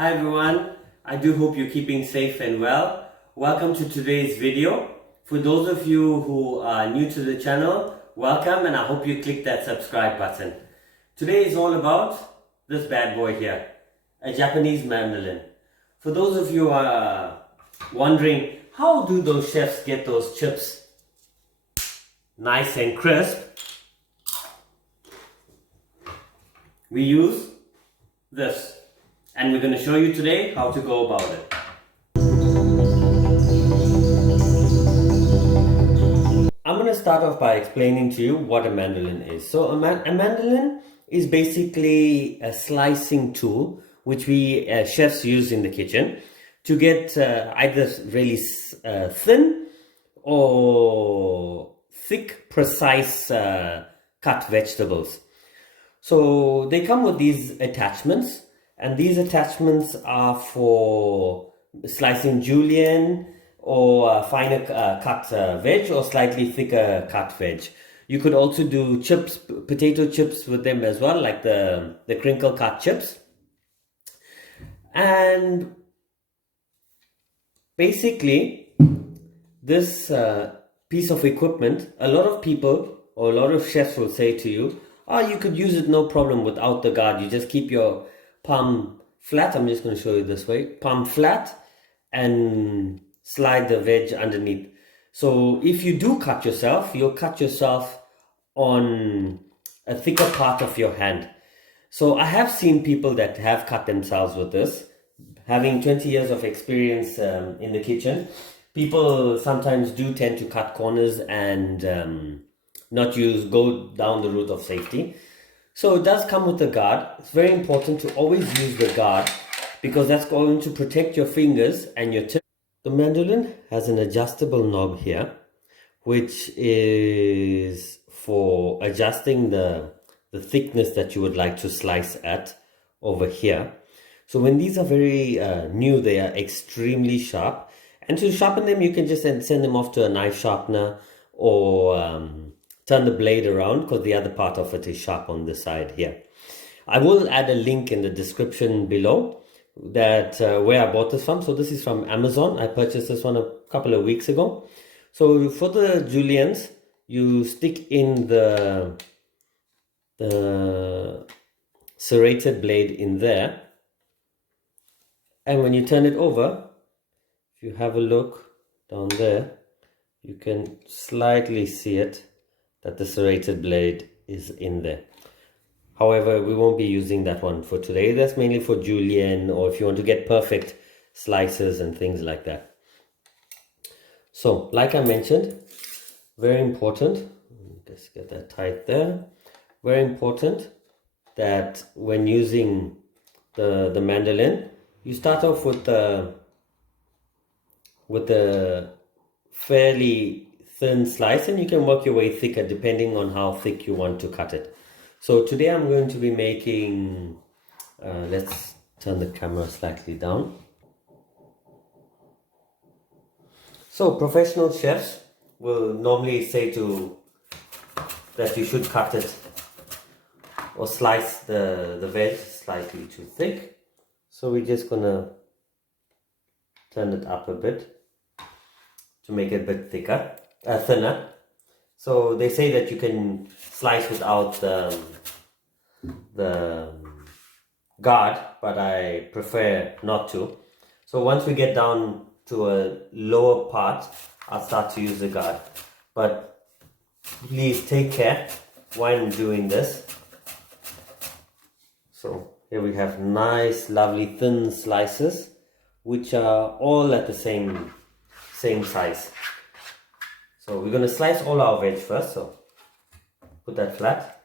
Hi everyone, I do hope you're keeping safe and well. Welcome to today's video. For those of you who are new to the channel, welcome, and I hope you click that subscribe button. Today is all about this bad boy here, a Japanese mandolin. For those of you who are wondering, how do those chefs get those chips nice and crisp? We use this. And we're going to show you today how to go about it. I'm going to start off by explaining to you what a mandolin is. So a mandolin is basically a slicing tool which we chefs use in the kitchen to get either really thin or thick, precise cut vegetables. So they come with these attachments. And these attachments are for slicing julienne or finer cut veg or slightly thicker cut veg. You could also do chips, potato chips with them as well, like the crinkle cut chips. And basically, this piece of equipment, a lot of people or a lot of chefs will say to you, oh, you could use it no problem without the guard. You just keep your palm flat. I'm just going to show you this way. Palm flat and slide the veg underneath. So if you do cut yourself, you'll cut yourself on a thicker part of your hand. So I have seen people that have cut themselves with this. Having 20 years of experience in the kitchen, people sometimes do tend to cut corners and not go down the route of safety. So it does come with a guard. It's very important to always use the guard because that's going to protect your fingers and your tip. The mandolin has an adjustable knob here, which is for adjusting the thickness that you would like to slice at over here. So when these are very new, they are extremely sharp. And to sharpen them, you can just send them off to a knife sharpener or turn the blade around because the other part of it is sharp on this side here. I will add a link in the description below that where I bought this from. So this is from Amazon. I purchased this one a couple of weeks ago. So for the juliennes, you stick in the serrated blade in there. And when you turn it over, if you have a look down there, you can slightly see it, that the serrated blade is in there. However, we won't be using that one for today. That's mainly for julienne or if you want to get perfect slices and things like that. So, like I mentioned, very important, just get that tight there. Very important that when using the mandolin, you start off with the fairly thin slice, and you can work your way thicker depending on how thick you want to cut it. So today I'm going to be making, let's turn the camera slightly down. So professional chefs will normally say that you should cut it or slice the veg slightly too thick. So we're just gonna turn it up a bit to make it a bit thicker. Thinner. So they say that you can slice without the guard, but I prefer not to. So once we get down to a lower part, I'll start to use the guard. But please take care when doing this. So here we have nice, lovely thin slices, which are all at the same size. So we're going to slice all our veg first, so put that flat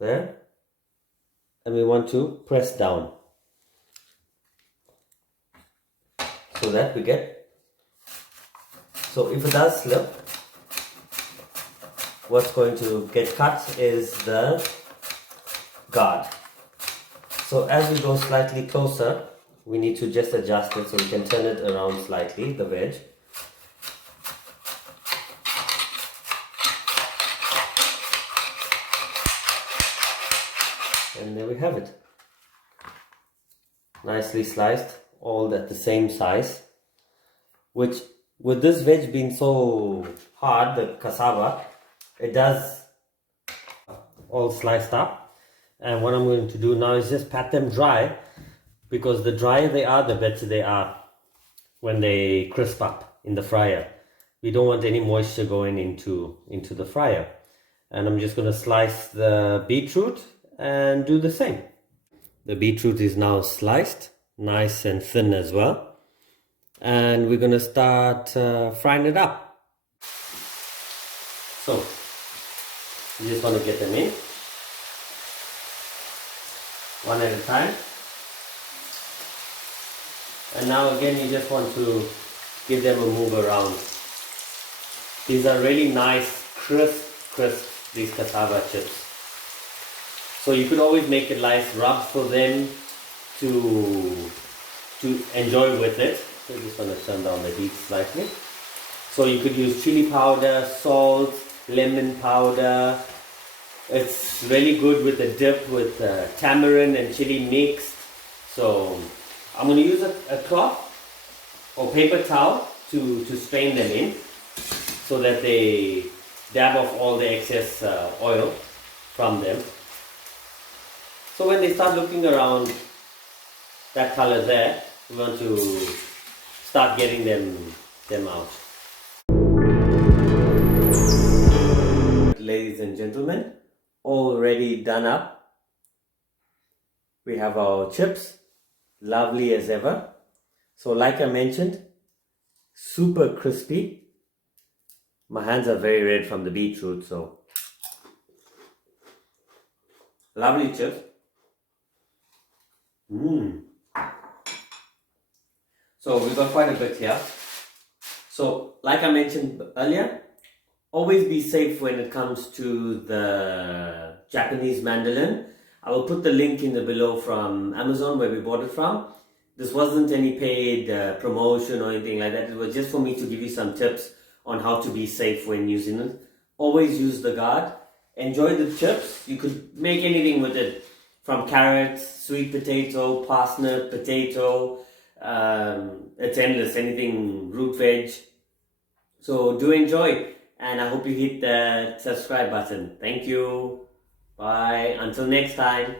there, and we want to press down so that we get, so if it does slip, what's going to get cut is the guard. So as we go slightly closer, we need to just adjust it so we can turn it around slightly, the veg. And there we have it. nicely sliced, all at the same size. Which, with this veg being so hard, the cassava, it does all sliced up. And what I'm going to do now is just pat them dry, because the drier they are, the better they are when they crisp up in the fryer. We don't want any moisture going into the fryer. And I'm just going to slice the beetroot and do the same. The beetroot is now sliced, nice and thin as well. And we're going to start frying it up. So, you just want to get them in, one at a time. And now again, you just want to give them a move around. These are really nice, crisp, these cassava chips. So you could always make a nice rub for them to enjoy with it. So I just want to turn down the heat slightly. So you could use chili powder, salt, lemon powder. It's really good with a dip with tamarind and chili mixed. So I'm going to use a cloth or paper towel to strain them in, so that they dab off all the excess oil from them. So when they start looking around that color there, we want to start getting them out. Ladies and gentlemen, already done up. We have our chips, lovely as ever. So like I mentioned, super crispy. My hands are very red from the beetroot, so lovely chips. So we've got quite a bit here. So like I mentioned earlier, always be safe when it comes to the Japanese mandolin. I will put the link in the below from Amazon where we bought it from. This wasn't any paid promotion or anything like that. It was just for me to give you some tips on how to be safe when using it. Always use the guard. Enjoy the chips. You could make anything with it, from carrots, sweet potato, parsnip, potato. It's endless. Anything root veg. So do enjoy, and I hope you hit the subscribe button. Thank you. Bye. Until next time.